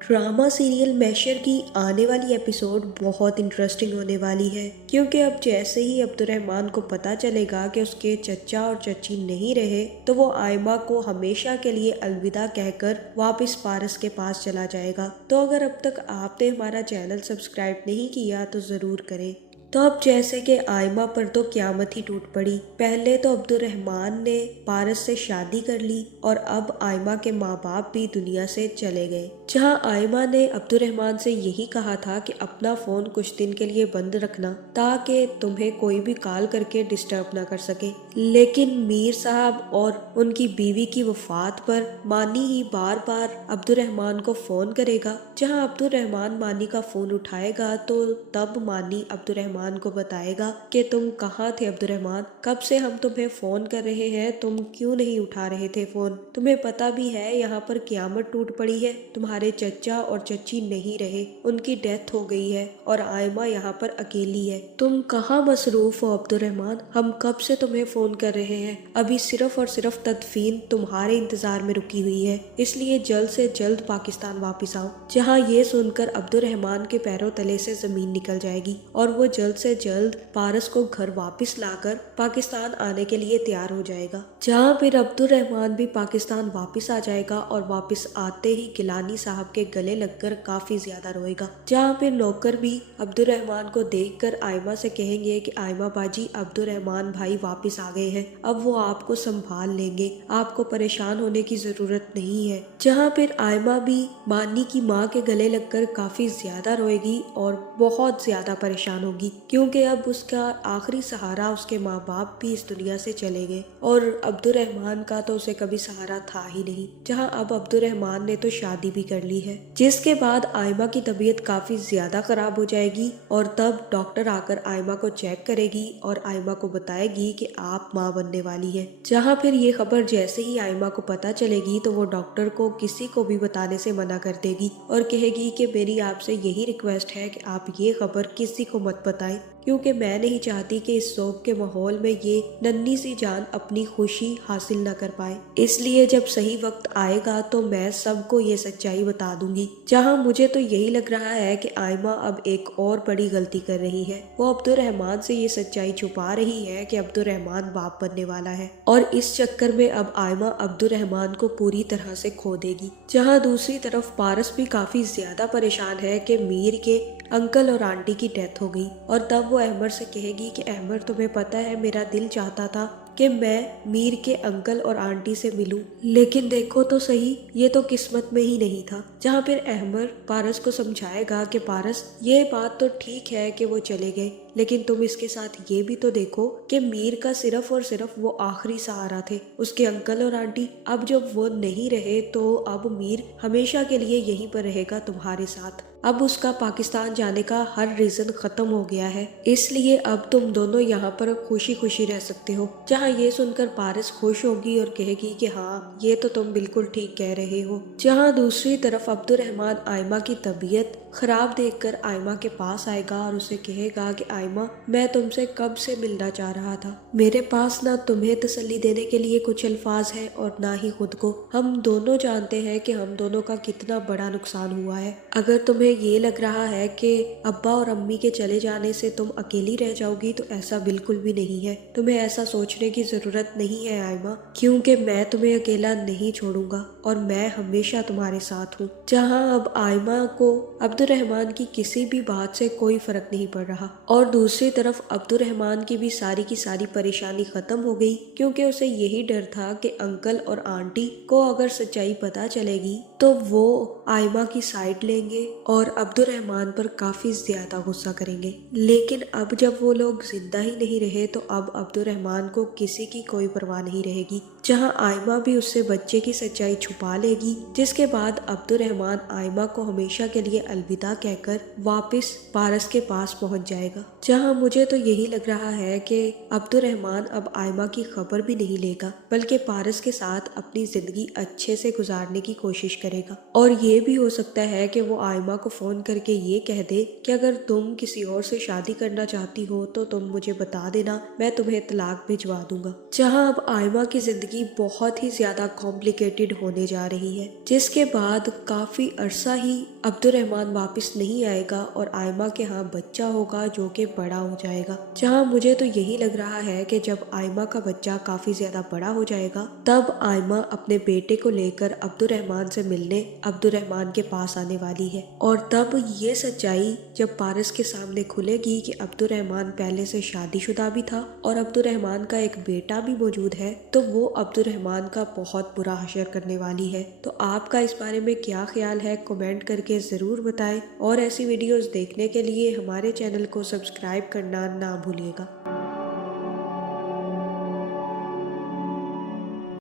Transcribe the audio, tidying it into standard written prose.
Drama serial masher की आने वाली एपिसोड बहुत इंटरेस्टिंग होने वाली है, क्योंकि अब जैसे ही अब्दुर्रहमान को पता चलेगा कि उसके चचा और चची नहीं रहे तो वो आयमा को हमेशा के लिए अलविदा कहकर वापस पारस के पास चला जाएगा। तो अगर अब तक आपने हमारा चैनल सब्सक्राइब नहीं किया तो ज़रूर करें। तो अब जैसे कि आयमा पर तो क्यामत ही टूट पड़ी। पहले तो अब्दुर्रहमान ने पारस से शादी कर ली और अब आयमा के माँ बाप भी दुनिया से चले गए। जहां आयमा ने अब्दुर्रहमान से यही कहा था कि अपना फ़ोन कुछ दिन के लिए बंद रखना ताकि तुम्हें कोई भी कॉल करके डिस्टर्ब ना कर सके, लेकिन मीर साहब और उनकी बीवी की वफात पर मानी ही बार बार अब्दुर्रहमान को फ़ोन करेगा। जहां अब्दुर्रहमान मानी का फ़ोन उठाएगा तो तब मानी अब्दुर्रहमान को बताएगा कि तुम कहाँ थे अब्दुर्रहमान, कब से हम तुम्हें फ़ोन कर रहे हैं, तुम क्यों नहीं उठा रहे थे फ़ोन, तुम्हें पता भी है यहाँ पर क़यामत टूट पड़ी है, तुम्हारे चचा और चची नहीं रहे, उनकी डेथ हो गई है और आयमा यहाँ पर अकेली है, तुम कहाँ मसरूफ़ हो अब्दुर्रहमान, हम कब से तुम्हें फ़ोन कर रहे हैं, अभी सिर्फ और सिर्फ तदफीन तुम्हारे इंतज़ार में रुकी हुई है, इसलिए जल्द से जल्द पाकिस्तान वापस आओ। जहाँ ये सुनकर अब्दुर्रहमान के पैरों तले से ज़मीन निकल जाएगी और वो जल्द से जल्द पारस को घर वापस लाकर पाकिस्तान आने के लिए तैयार हो जाएगा। जहाँ फिर अब्दुर्रहमान भी पाकिस्तान वापस आ जाएगा और वापस आते ही गिलानी साहब के गले लगकर काफी ज्यादा रोएगा। जहाँ फिर नौकर भी अब्दुर्रहमान को देखकर आयमा से कहेंगे कि आयमा बाजी, अब्दुर्रहमान भाई वापस आ गए हैं, अब वो आपको संभाल लेंगे, आपको परेशान होने की जरूरत नहीं है। जहाँ फिर आयमा भी मानी की माँ के गले लगकर काफी ज्यादा रोएगी और बहुत ज्यादा परेशान होगी, क्योंकि अब उसका आखिरी सहारा उसके माँ बाप भी इस दुनिया से चले गए और अब्दुर्रहमान का तो उसे कभी सहारा था ही नहीं। जहां अब अब्दुर्रहमान ने तो शादी भी कर ली है, जिसके बाद आयमा की तबीयत काफी ज्यादा खराब हो जाएगी और तब डॉक्टर आकर आयमा को चेक करेगी और आयमा को बताएगी कि आप माँ बनने वाली है। जहां फिर ये खबर जैसे ही आयमा को पता चलेगी तो वो डॉक्टर को किसी को भी बताने से मना कर देगी और कहेगी कि मेरी आपसे यही रिक्वेस्ट है कि आप ये खबर किसी को मत बताएं, क्योंकि मैं नहीं चाहती कि इस शोक के माहौल में ये नन्ही सी जान अपनी खुशी हासिल न कर पाए, इसलिए जब सही वक्त आएगा तो मैं सबको ये सच्चाई बता दूंगी। जहां मुझे तो यही लग रहा है कि आयमा अब एक और बड़ी गलती कर रही है, वो अब्दुर्रहमान से ये सच्चाई छुपा रही है कि अब्दुर्रहमान बाप बनने वाला है और इस चक्कर में अब आयमा अब्दुर्रहमान को पूरी तरह से खो देगी। जहाँ दूसरी तरफ पारस भी काफी ज्यादा परेशान है कि मीर के अंकल और आंटी की डेथ हो गई और तब वो अहमर से कहेगी कि अहमर, तुम्हें पता है मेरा दिल चाहता था कि मैं मीर के अंकल और आंटी से मिलूं, लेकिन देखो तो सही ये तो किस्मत में ही नहीं था। जहाँ फिर अहमर पारस को समझाएगा कि पारस, ये बात तो ठीक है कि वो चले गए, लेकिन तुम इसके साथ ये भी तो देखो कि मीर का सिर्फ और सिर्फ वो आखिरी सहारा थे, उसके अंकल और आंटी। अब जब वो नहीं रहे तो अब मीर हमेशा के लिए यहीं पर रहेगा तुम्हारे साथ। अब उसका पाकिस्तान जाने का हर रीजन खत्म हो गया है, इसलिए अब तुम दोनों यहाँ पर खुशी खुशी रह सकते हो। जहाँ ये सुनकर पारस खुश होगी और कहेगी कि हाँ, ये तो तुम बिल्कुल ठीक कह रहे हो। जहाँ दूसरी तरफ अब्दुर्रहमान आयमा की तबीयत खराब देखकर आयमा के पास आएगा और उसे कहेगा कि आयमा, मैं तुमसे कब से मिलना चाह रहा था, मेरे पास ना तुम्हें तसल्ली देने के लिए कुछ अल्फाज है और ना ही खुद को। हम दोनों जानते हैं कि हम दोनों का कितना बड़ा नुकसान हुआ है। अगर तुम्हें ये लग रहा है कि अब्बा और अम्मी के चले जाने से तुम अकेली रह जाओगी तो ऐसा बिल्कुल भी नहीं है, तुम्हें ऐसा सोचने की जरूरत नहीं है आयमा, क्योंकि मैं तुम्हें अकेला नहीं छोड़ूंगा और मैं हमेशा तुम्हारे साथ हूँ। जहाँ अब आयमा को अब्दुर्रहमान की किसी भी बात से कोई फर्क नहीं पड़ रहा और दूसरी तरफ अब्दुर्रहमान की भी सारी परेशानी खत्म हो गई, क्योंकि उसे यही डर था कि अंकल और आंटी को अगर सच्चाई पता चलेगी तो वो आयमा की साइड लेंगे और अब्दुर्रहमान पर काफी ज्यादा गुस्सा करेंगे। लेकिन अब जब वो लोग जिंदा ही नहीं रहे तो अब अब्दुर्रहमान को किसी की कोई परवाह नहीं रहेगी। जहां आयमा भी उससे बच्चे की सच्चाई छुपा लेगी, जिसके बाद अब्दुर्रहमान आयमा को हमेशा के लिए अलविदा कहकर वापस पारस के पास पहुंच जाएगा। जहां मुझे तो यही लग रहा है कि अब्दुर्रहमान अब आयमा की खबर भी नहीं लेगा, बल्कि पारस के साथ अपनी जिंदगी अच्छे से गुजारने की कोशिश करेगा। और ये भी हो सकता है कि वो आयमा को फोन करके ये कह दे कि अगर तुम किसी और से शादी करना चाहती हो तो तुम मुझे बता देना, मैं तुम्हें तलाक भिजवा दूंगा। जहां अब आयमा की जिंदगी बहुत ही ज्यादा कॉम्प्लिकेटेड होने जा रही है, जिसके बाद काफी अरसा ही अब्दुर्रहमान वापस नहीं आएगा और आयमा के यहाँ बच्चा होगा जो कि बड़ा हो जाएगा। जहां मुझे तो यही लग रहा है कि जब आयमा का बच्चा काफी ज्यादा बड़ा हो जाएगा तब आयमा अपने बेटे को लेकर अब्दुर्रहमान से मिलने अब्दुर्रहमान के पास आने वाली है। और तब ये सच्चाई जब पारस के सामने खुलेगी कि अब्दुर्रहमान पहले से शादीशुदा भी था और अब्दुर्रहमान का एक बेटा भी मौजूद है, तो वो अब्दुर्रहमान का बहुत बुरा हशर करने वाली है। तो आपका इस बारे में क्या ख्याल है, कमेंट करके ज़रूर बताएं और ऐसी वीडियोस देखने के लिए हमारे चैनल को सब्सक्राइब करना ना भूलिएगा।